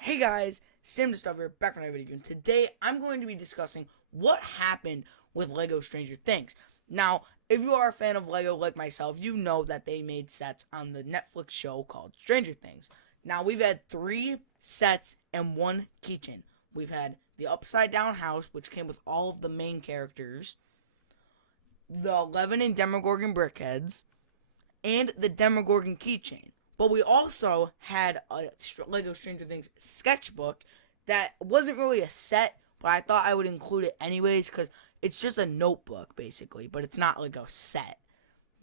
Hey guys, Sim Discover back on another video, and today I'm going to be discussing what happened with Lego Stranger Things. Now, if you are a fan of Lego like myself, you know that they made sets on the Netflix show called Stranger Things. Now, we've had 3 sets and 1 kitchen. We've had the Upside Down House, which came with all of the main characters, the 11 and Demogorgon brickheads, and the Demogorgon keychain. But we also had a Lego Stranger Things sketchbook that wasn't really a set, but I thought I would include it anyways because it's just a notebook basically, but it's not like a set.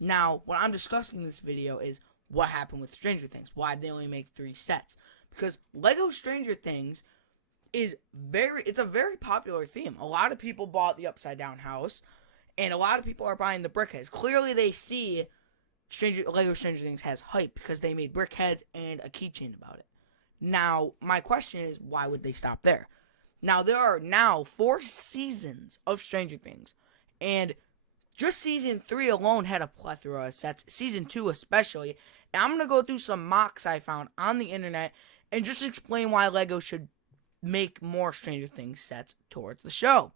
Now, what I'm discussing in this video is what happened with Stranger Things, why they only make 3 sets. Because Lego Stranger Things it's a very popular theme. A lot of people bought the Upside Down House, and a lot of people are buying the brickheads. Clearly, they see Lego Stranger Things has hype because they made brickheads and a keychain about it. Now, my question is, why would they stop there? Now, there are now 4 seasons of Stranger Things, and just season 3 alone had a plethora of sets, season 2 especially, and I'm going to go through some MOCs I found on the internet and just explain why Lego should make more Stranger Things sets towards the show.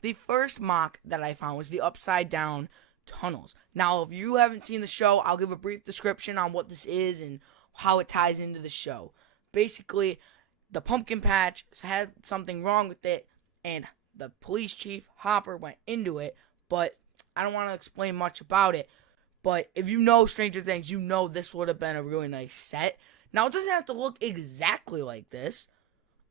The first MOC that I found was the Upside Down tunnels. Now, if you haven't seen the show, I'll give a brief description on what this is and how it ties into the show. Basically, the pumpkin patch had something wrong with it, and the police chief, Hopper, went into it, but I don't want to explain much about it. But if you know Stranger Things, you know this would have been a really nice set. Now, it doesn't have to look exactly like this.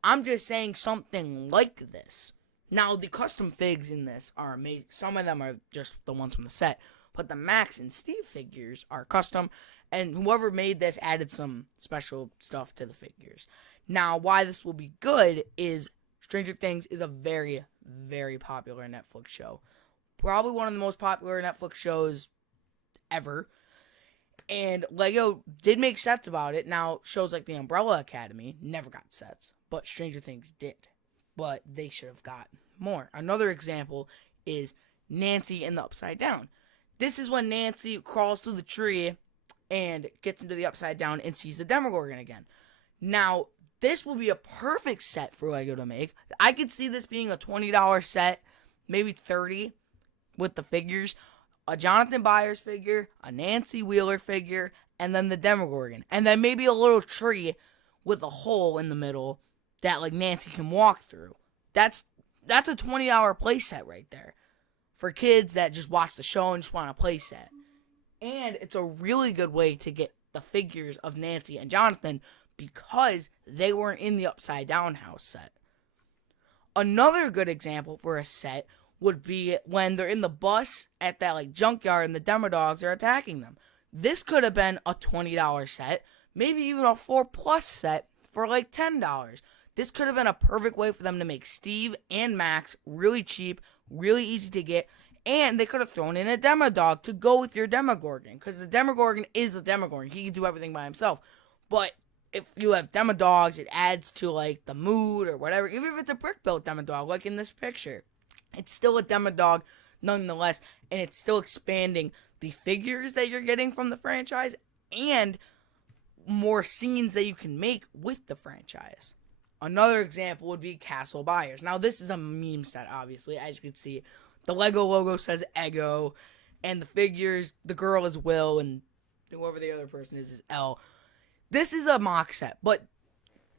I'm just saying something like this. Now, the custom figs in this are amazing. Some of them are just the ones from the set. But the Max and Steve figures are custom. And whoever made this added some special stuff to the figures. Now, why this will be good is Stranger Things is a very, very popular Netflix show. Probably one of the most popular Netflix shows ever. And Lego did make sets about it. Now, shows like The Umbrella Academy never got sets. But Stranger Things did. But they should have got more. Another example is Nancy and the Upside Down. This is when Nancy crawls through the tree and gets into the Upside Down and sees the Demogorgon again. Now, this will be a perfect set for Lego to make. I could see this being a $20 set, maybe $30 with the figures. A Jonathan Byers figure, a Nancy Wheeler figure, and then the Demogorgon. And then maybe a little tree with a hole in the middle that like Nancy can walk through. That's a $20 playset right there for kids that just watch the show and just want a playset. And it's a really good way to get the figures of Nancy and Jonathan because they weren't in the Upside Down House set. Another good example for a set would be when they're in the bus at that like junkyard and the Demodogs are attacking them. This could have been a $20 set, maybe even a 4+ set for like $10. This could have been a perfect way for them to make Steve and Max really cheap, really easy to get, and they could have thrown in a Demodog to go with your Demogorgon, because the Demogorgon is the Demogorgon. He can do everything by himself. But if you have Demodogs, it adds to like the mood or whatever. Even if it's a brick-built Demodog, like in this picture, it's still a Demodog nonetheless, and it's still expanding the figures that you're getting from the franchise and more scenes that you can make with the franchise. Another example would be Castle Byers. Now, this is a meme set, obviously. As you can see, the Lego logo says Ego, and the figures, the girl is Will, and whoever the other person is L. This is a mock set, but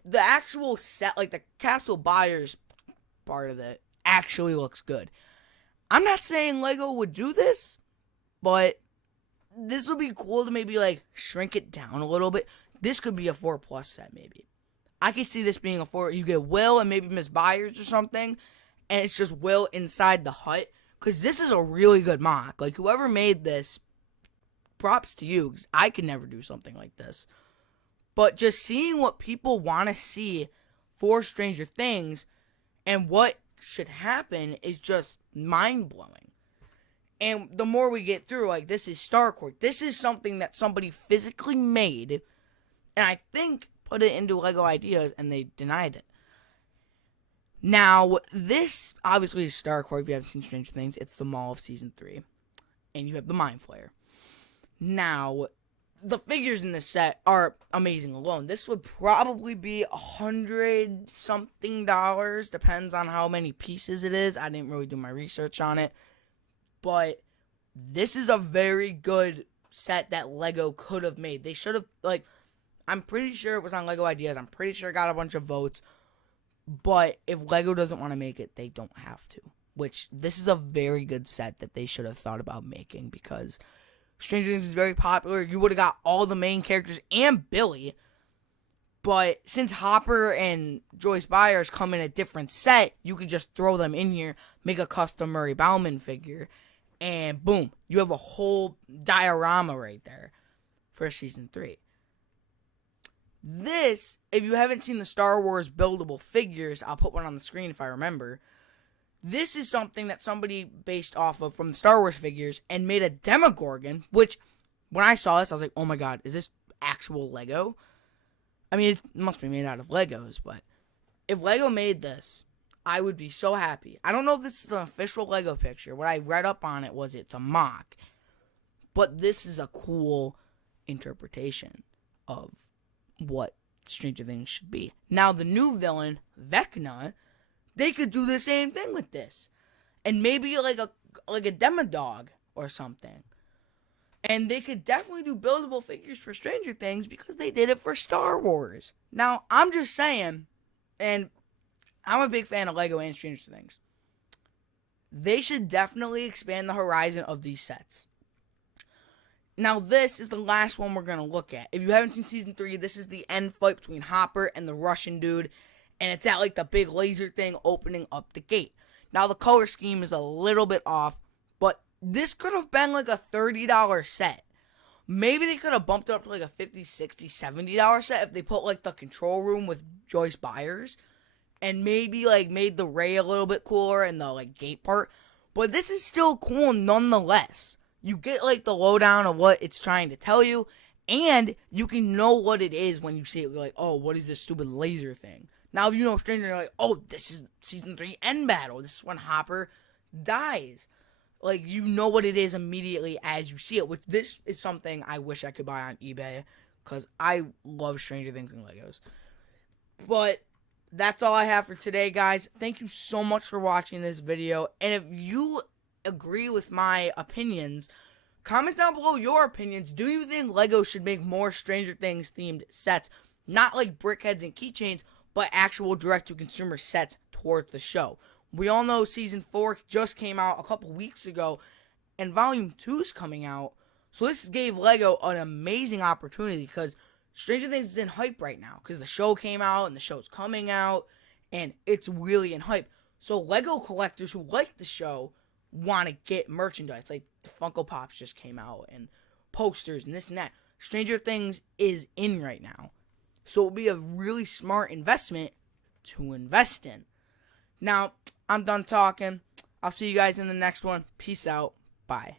the actual set, like the Castle Byers part of it, actually looks good. I'm not saying Lego would do this, but this would be cool to maybe like shrink it down a little bit. This could be a 4+ set, maybe. I could see this being a 4. You get Will and maybe Miss Byers or something, and it's just Will inside the hut. Because this is a really good mock. Like, whoever made this, props to you, because I could never do something like this. But just seeing what people want to see for Stranger Things and what should happen is just mind-blowing. And the more we get through, like, this is Starcourt. This is something that somebody physically made, and I think put it into Lego Ideas, and they denied it. Now, this obviously is Starcourt. If you haven't seen Stranger Things, it's the mall of season 3, and you have the Mind Flayer. Now, the figures in this set are amazing alone. This would probably be $100 something. Depends on how many pieces it is. I didn't really do my research on it. But this is a very good set that Lego could have made. They should have, like, I'm pretty sure it was on Lego Ideas. I'm pretty sure it got a bunch of votes. But if Lego doesn't want to make it, they don't have to. Which, this is a very good set that they should have thought about making, because Stranger Things is very popular. You would have got all the main characters and Billy. But since Hopper and Joyce Byers come in a different set, you could just throw them in here, make a custom Murray Bauman figure, and boom, you have a whole diorama right there for season 3. This, if you haven't seen the Star Wars buildable figures, I'll put one on the screen if I remember. This is something that somebody based off of from the Star Wars figures and made a Demogorgon, which, when I saw this, I was like, oh my god, is this actual Lego? I mean, it must be made out of Legos, but if Lego made this, I would be so happy. I don't know if this is an official Lego picture. What I read up on it was it's a mock. But this is a cool interpretation of what Stranger Things should be. Now, the new villain, Vecna, they could do the same thing with this. And maybe like a Demodog or something. And they could definitely do buildable figures for Stranger Things because they did it for Star Wars. Now, I'm just saying, and I'm a big fan of Lego and Stranger Things, they should definitely expand the horizon of these sets. Now, this is the last one we're going to look at. If you haven't seen Season 3, this is the end fight between Hopper and the Russian dude. And it's at, like, the big laser thing opening up the gate. Now, the color scheme is a little bit off, but this could have been, like, a $30 set. Maybe they could have bumped it up to, like, a $50, $60, $70 set if they put, like, the control room with Joyce Byers. And maybe, like, made the Ray a little bit cooler and the, like, gate part. But this is still cool nonetheless. You get, like, the lowdown of what it's trying to tell you. And you can know what it is when you see it. You're like, oh, what is this stupid laser thing? Now, if you know Stranger, you're like, oh, this is Season 3 end battle. This is when Hopper dies. Like, you know what it is immediately as you see it. Which, this is something I wish I could buy on eBay. Because I love Stranger Things and Legos. But that's all I have for today, guys. Thank you so much for watching this video. And if you agree with my opinions, comment down below your opinions. Do you think Lego should make more Stranger Things themed sets? Not like brickheads and keychains, but actual direct-to-consumer sets towards the show. We all know Season 4 just came out a couple weeks ago, and Volume 2 is coming out. So this gave Lego an amazing opportunity, because Stranger Things is in hype right now, because the show came out, and the show's coming out, and it's really in hype. So Lego collectors who like the show want to get merchandise, like the Funko Pops just came out, and posters, and this and that. Stranger Things is in right now. So it will be a really smart investment to invest in. Now, I'm done talking. I'll see you guys in the next one. Peace out. Bye.